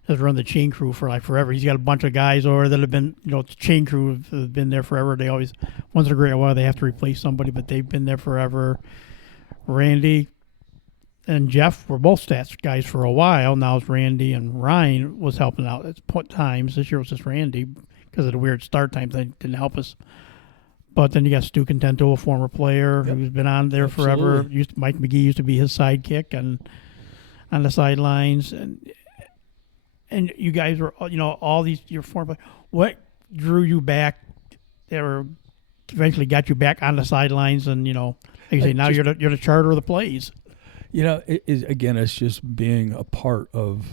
has run the chain crew for like forever. He's got a bunch of guys over that have been, the chain crew have been there forever. They always, once in a great while, they have to replace somebody, but they've been there forever. Randy and Jeff were both stats guys for a while. Now it's Randy, and Ryan was helping out at times. This year was just Randy because of the weird start times. They didn't help us. But then you got Stu Contento, a former player who's been on there forever. Mike McGee used to be his sidekick and on the sidelines, and you guys were, all these your former. What drew you back, or eventually got you back on the sidelines? And like you say, now you're the charter of the plays. It's just being a part of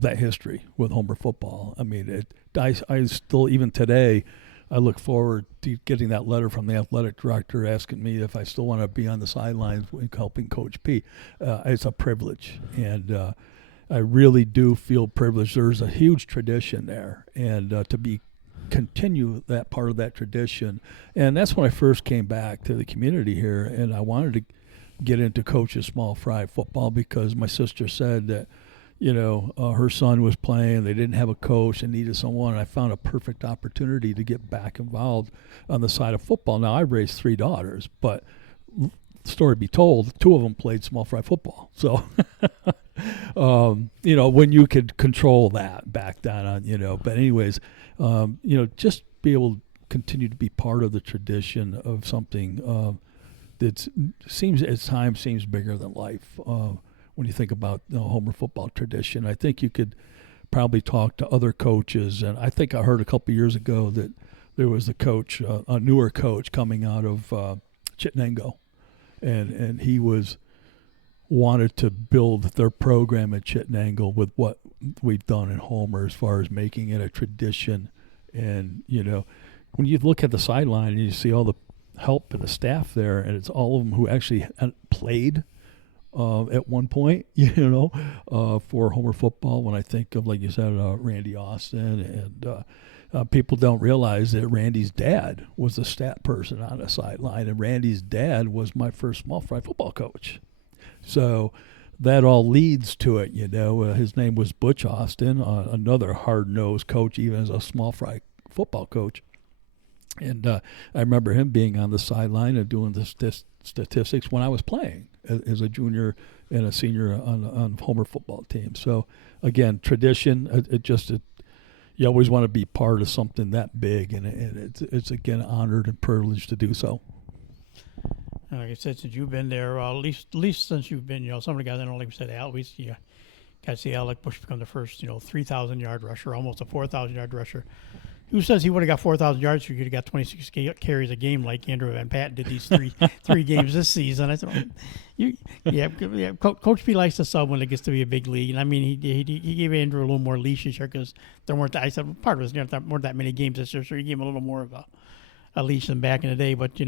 that history with Homer football. I mean, I still, even today, I look forward to getting that letter from the athletic director asking me if I still want to be on the sidelines helping Coach P. It's a privilege, and I really do feel privileged. There's a huge tradition there, and to continue that part of that tradition. And that's when I first came back to the community here, and I wanted to get into coaching small fry football because my sister said that her son was playing, they didn't have a coach and needed someone, and I found a perfect opportunity to get back involved on the side of football. Now, I raised 3 daughters, but story be told, 2 of them played small fry football. So, when you could control that back then on, but anyways, just be able to continue to be part of the tradition of something that seems at times seems bigger than life. When you think about Homer football tradition, I think you could probably talk to other coaches. And I think I heard a couple of years ago that there was a coach, a newer coach coming out of Chittenango, and he wanted to build their program at Chittenango with what we've done in Homer as far as making it a tradition. And, when you look at the sideline and you see all the help and the staff there, and it's all of them who actually played at one point, for Homer football. When I think of, like you said, Randy Austin, and people don't realize that Randy's dad was a stat person on the sideline, and Randy's dad was my first small fry football coach. So that all leads to it, his name was Butch Austin, another hard-nosed coach, even as a small fry football coach. And I remember him being on the sideline and doing the statistics when I was playing as a junior and a senior on Homer football team. So, again, tradition, you always want to be part of something that big, and it's again, honored and privileged to do so. Like I said, since you've been there, at least since you've been, some of the guys I know, like we said, Alec, you got to see Alec Bush become the first, 3,000-yard rusher, almost a 4,000-yard rusher. Who says he would have got 4,000 yards if he could have got 26 carries a game like Andrew Van Patten did these three games this season? I said, Coach P likes to sub when it gets to be a big league. And I mean, he gave Andrew a little more leash this year because there weren't. I said part of it was there weren't that many games this year, so he gave him a little more of a leash than back in the day. But you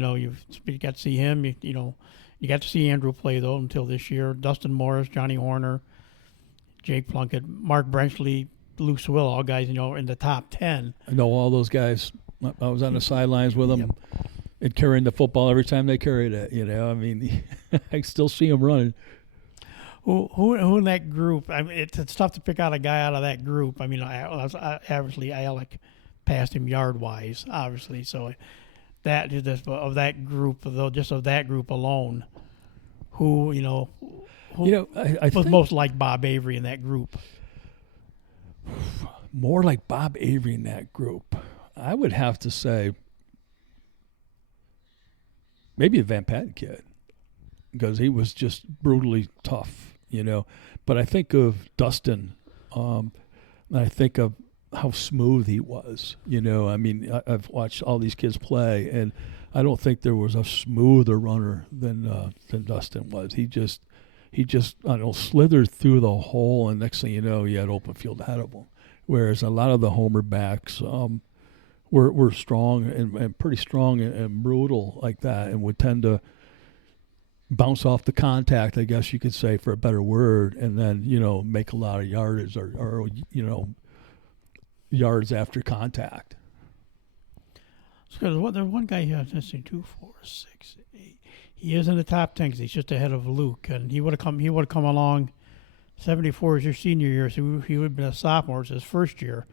got to see him. You got to see Andrew play though until this year. Dustin Morris, Johnny Horner, Jake Plunkett, Mark Brenchley, Luke Sewell, all guys, in the top 10. I know all those guys. I was on the sidelines with them and carrying the football every time they carried it. I mean, I still see them running. Who in that group? I mean, it's tough to pick out a guy out of that group. I mean, obviously Alec passed him yard wise, obviously. So of that group alone, who I was think most like Bob Avery in that group. More like Bob Avery in that group. I would have to say maybe a Van Patten kid because he was just brutally tough, But I think of Dustin, and I think of how smooth he was, I mean, I've watched all these kids play, and I don't think there was a smoother runner than Dustin was. He just slithered through the hole, and next thing you know, you had open field ahead of him. Whereas a lot of the Homer backs were strong and pretty strong and brutal like that, and would tend to bounce off the contact, I guess you could say, for a better word, and then make a lot of yardage or yards after contact. Because there's one guy here, let's see, 2, 4, 6, 8. He is in the top 10 because he's just ahead of Luke, and he would have come along. 74 is your senior year, so he would have been a sophomore. It's his first year,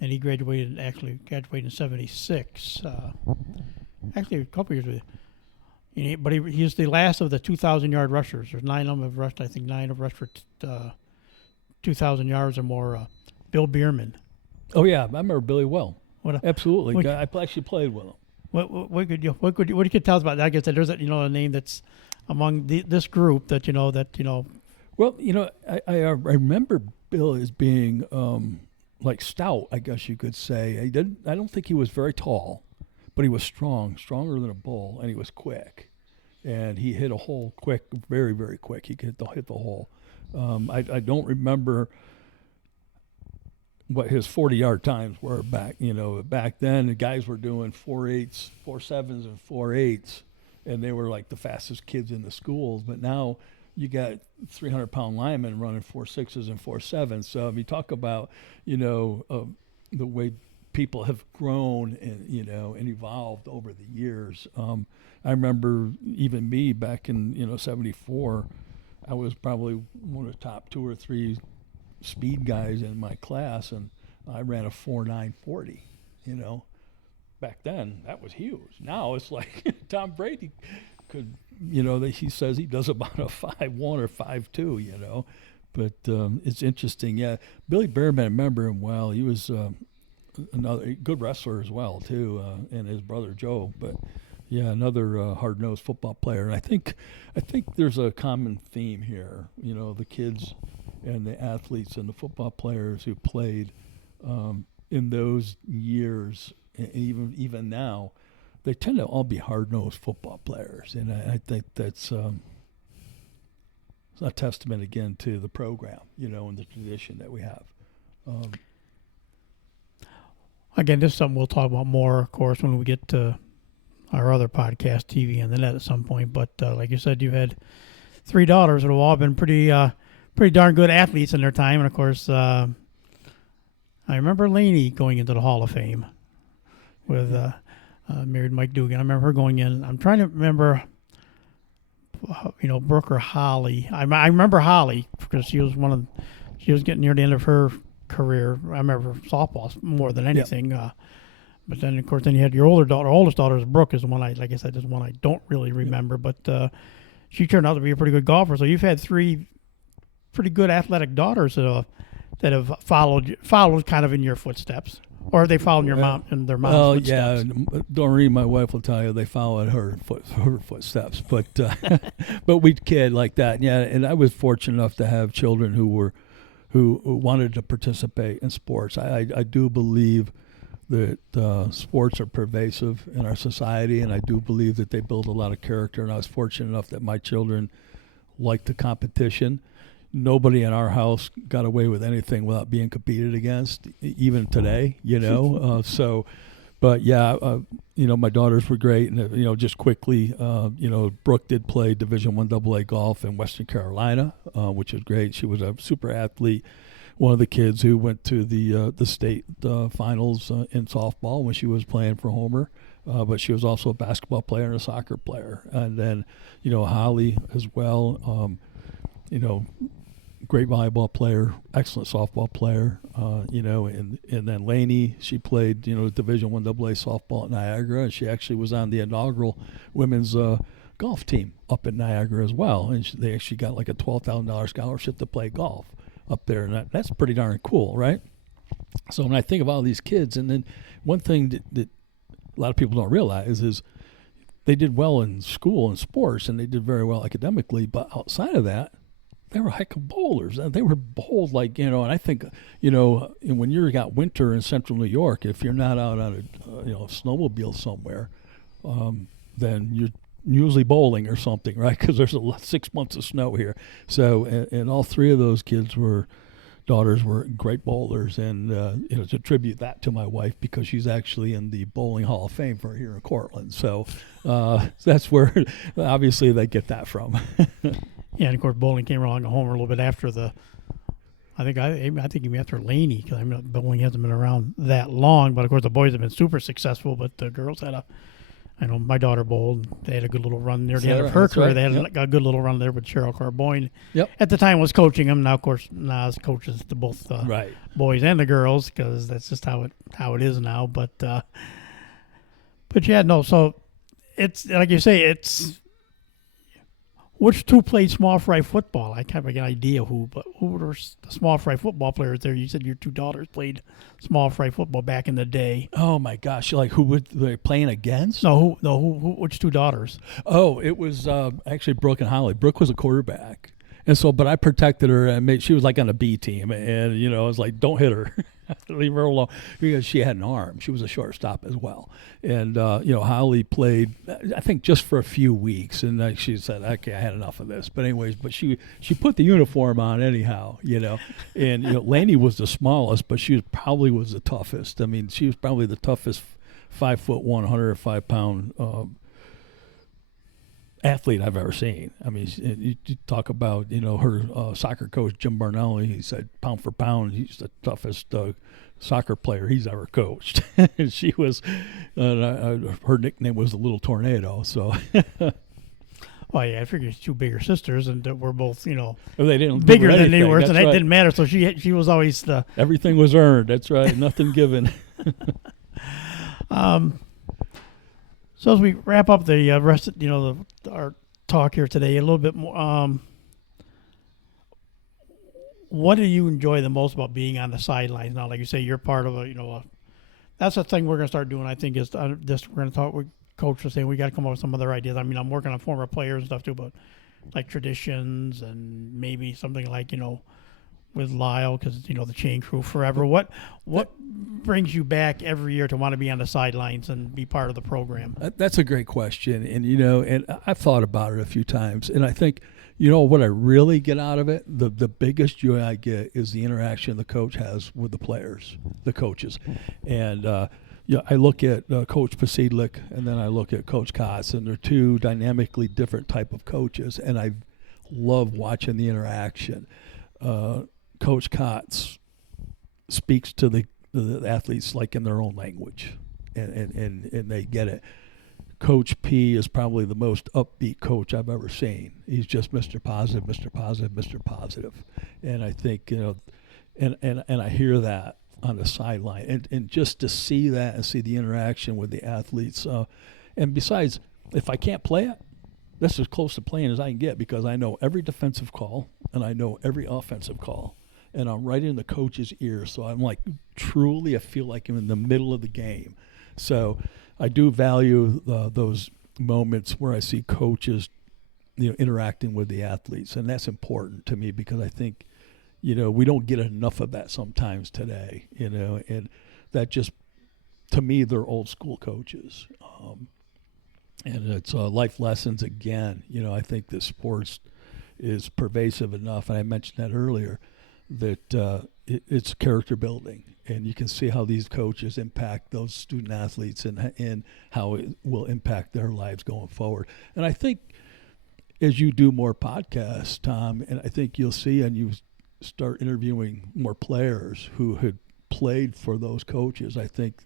and he graduated in 76. Actually, a couple years with you. But he's the last of the 2,000-yard rushers. There's 9 of them have rushed. I think 9 have rushed for 2,000 yards or more. Bill Bierman. Oh yeah, I remember Billy well. Absolutely, I actually played with him. what you could tell us about that? I guess there's a name that's among this group that Well, I remember Bill as being like stout, I guess you could say. I don't think he was very tall, but he was stronger than a bull, and he was quick. And he hit a hole quick, very, very quick. He could hit the hole. I don't remember what his 40-yard times were back. Back then the guys were doing 4.8s, 4.7s, and 4.8s, and they were like the fastest kids in the schools. But now you got 300-pound linemen running 4.6s and 4.7s. So if you talk about the way people have grown and and evolved over the years. I remember even me back in 74. I was probably one of the top 2 or 3 speed guys in my class, and I ran a 4.940. Back then that was huge. Now it's like Tom Brady could, he says he does about a 5.1 or 5.2. But it's interesting. Yeah, Billy Bearman, I remember him well. He was another good wrestler as well too, and his brother Joe. But yeah, another hard-nosed football player. And I think there's a common theme here. The kids and the athletes and the football players who played in those years, and even now, they tend to all be hard-nosed football players. And I think that's a testament again to the program, and the tradition that we have. Again, this is something we'll talk about more, of course, when we get to our other podcast, TV and the net at some point. But like you said, you've had 3 daughters that have all been pretty darn good athletes in their time. And, of course, I remember Lainey going into the Hall of Fame with married Mike Dugan. I remember her going in. I'm trying to remember, Brooke or Holly. I remember Holly because she was getting near the end of her career. I remember softball more than anything. Yep. But then, of course, you had your oldest daughter is Brooke, is the one like I said, is one I don't really remember. But she turned out to be a pretty good golfer. So you've had 3 pretty good athletic daughters that have followed kind of in your footsteps, or have they followed their mom's footsteps? Yeah, Doreen, my wife, will tell you they followed her footsteps. But but we kid like that. Yeah, and I was fortunate enough to have children who wanted to participate in sports. I do believe that sports are pervasive in our society, and I do believe that they build a lot of character. And I was fortunate enough that my children liked the competition. Nobody in our house got away with anything without being competed against, even today, So, but yeah, my daughters were great. And, just quickly, Brooke did play Division I AA golf in Western Carolina, which was great. She was a super athlete. One of the kids who went to the state finals in softball when she was playing for Homer, but she was also a basketball player and a soccer player. And then, Holly as well, great volleyball player, excellent softball player, and then Lainey, she played, Division I AA softball at Niagara, and she actually was on the inaugural women's golf team up at Niagara as well. And they actually got like a $12,000 scholarship to play golf up there, and that's pretty darn cool, right? So when I think of all these kids, and then one thing that a lot of people don't realize is they did well in school and sports, and they did very well academically, but outside of that, they were heck of bowlers. They were bowled and I think, when you got winter in central New York, if you're not out on a snowmobile somewhere, then you're usually bowling or something, right? Because there's 6 months of snow here. So, and all 3 of those daughters were great bowlers, and to attribute that to my wife because she's actually in the Bowling Hall of Fame for here in Cortland. So that's where obviously they get that from. Yeah, and of course bowling came along a homer a little bit after I think even after Laney, because bowling hasn't been around that long. But of course the boys have been super successful, but the girls had my daughter bowled. They had a good little run near the end of her career. Right. They had a good little run there with Cheryl Carboyne. Yep. At the time was coaching them. Now, of course, Nas coaches to both boys and the girls because that's just how it is now. But yeah, no. So it's like you say. It's which two played small fry football? I have an idea who, but who were the small fry football players there? You said your two daughters played small fry football back in the day. Oh my gosh! Like who were they playing against? No, which two daughters? Oh, it was actually Brooke and Holly. Brooke was a quarterback, and so but I protected her and made. She was like on a B team, and I was like, don't hit her. Leave her alone because she had an arm. She was a shortstop as well, and Holly played I think just for a few weeks, and she said, "Okay, I had enough of this." But anyways, she put the uniform on anyhow, and Laney was the smallest, but she probably was the toughest. I mean, she was probably the toughest 5'1", 105-pound athlete I've ever seen. I mean, you talk about her soccer coach Jim Barnelli. He said pound for pound, he's the toughest soccer player he's ever coached. And she was, her nickname was the Little Tornado. So. Well, yeah, I figured two bigger sisters, and we're both, they didn't bigger than they were, so that didn't matter. So she was always the everything was earned. That's right, nothing given. So as we wrap up the rest of our talk here today, a little bit more. What do you enjoy the most about being on the sidelines now? Like you say, you're part of that's the thing we're going to start doing. I think is just we're going to talk with coach was saying we got to come up with some other ideas. I mean, I'm working on former players and stuff too, but like traditions and maybe something like with Lyle because the chain crew forever. What brings you back every year to want to be on the sidelines and be part of the program? That's a great question, and and I've thought about it a few times, and I think what I really get out of it, the biggest joy I get is the interaction the coach has with the players, the coaches, and I look at Coach Pasidlik and then I look at Coach Kotz, and they're two dynamically different type of coaches, and I love watching the interaction. Coach Kotz speaks to the athletes like in their own language, and they get it. Coach P is probably the most upbeat coach I've ever seen. He's just Mr. Positive, Mr. Positive, Mr. Positive. And I think, and I hear that on the sideline. And just to see that and see the interaction with the athletes. And besides, if I can't play it, that's as close to playing as I can get because I know every defensive call and I know every offensive call. And I'm right in the coach's ear. So I'm like, truly, I feel like I'm in the middle of the game. So I do value those moments where I see coaches, interacting with the athletes. And that's important to me because I think, we don't get enough of that sometimes today, and that just, to me, they're old school coaches. And it's life lessons again. I think the sports is pervasive enough, and I mentioned that earlier, that it's character building. And you can see how these coaches impact those student athletes and how it will impact their lives going forward. And I think as you do more podcasts, Tom, and I think you'll see and you start interviewing more players who had played for those coaches, I think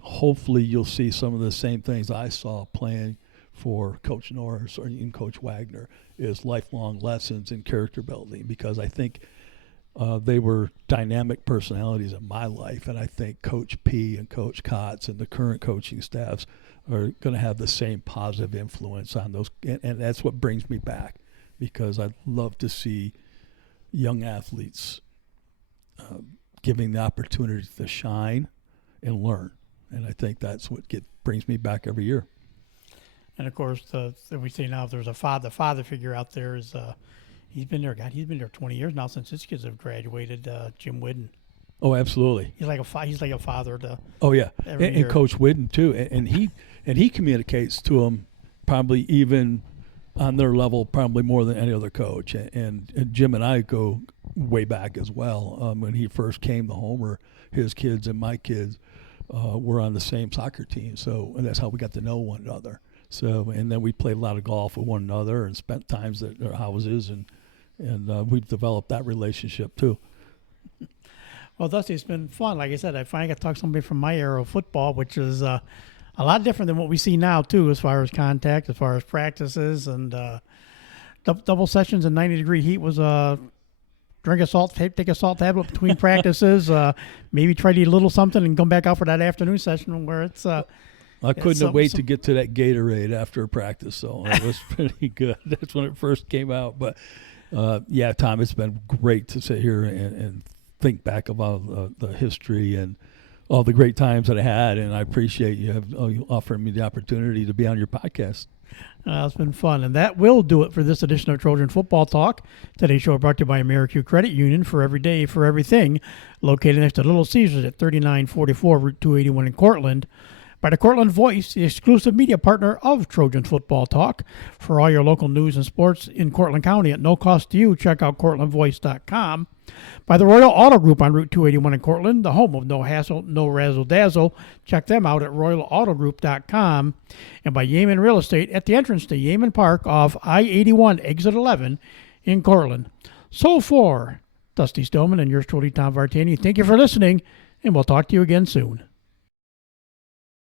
hopefully you'll see some of the same things I saw playing for Coach Norris or even Coach Wagner is lifelong lessons in character building, because I think they were dynamic personalities in my life, and I think Coach P and Coach Kotz and the current coaching staffs are going to have the same positive influence on those, and that's what brings me back, because I love to see young athletes giving the opportunity to shine and learn, and I think that's what brings me back every year. And of course, we say now if there's the father figure out there is. He's been there 20 years now since his kids have graduated. Jim Whidden. Oh, absolutely. He's like a father to. Oh yeah, and Coach Whidden too, and he communicates to them probably even on their level probably more than any other coach. And Jim and I go way back as well. When he first came to Homer, his kids and my kids were on the same soccer team, and that's how we got to know one another. So, and then we played a lot of golf with one another and spent times at their houses, and we've developed that relationship too. Well, Dusty, it's been fun. Like I said, I finally got to talk to somebody from my era of football, which is a lot different than what we see now too, as far as contact, as far as practices, and double sessions in 90-degree heat was take a salt tablet between practices, maybe try to eat a little something and come back out for that afternoon session where it's I couldn't wait to get to that Gatorade after practice, so it was pretty good. That's when it first came out. But, yeah, Tom, it's been great to sit here and think back about the history and all the great times that I had, and I appreciate you offering me the opportunity to be on your podcast. It's been fun. And that will do it for this edition of Trojan Football Talk. Today's show brought to you by AmeriQ Credit Union, for every day, for everything, located next to Little Caesars at 3944 Route 281 in Cortland. By the Cortland Voice, the exclusive media partner of Trojan Football Talk. For all your local news and sports in Cortland County at no cost to you, check out CortlandVoice.com. By the Royal Auto Group on Route 281 in Cortland, the home of no hassle, no razzle-dazzle. Check them out at RoyalAutoGroup.com. And by Yeaman Real Estate at the entrance to Yeaman Park off I-81 Exit 11 in Cortland. So for Dusty Stillman and yours truly, Tom Vartani, thank you for listening, and we'll talk to you again soon.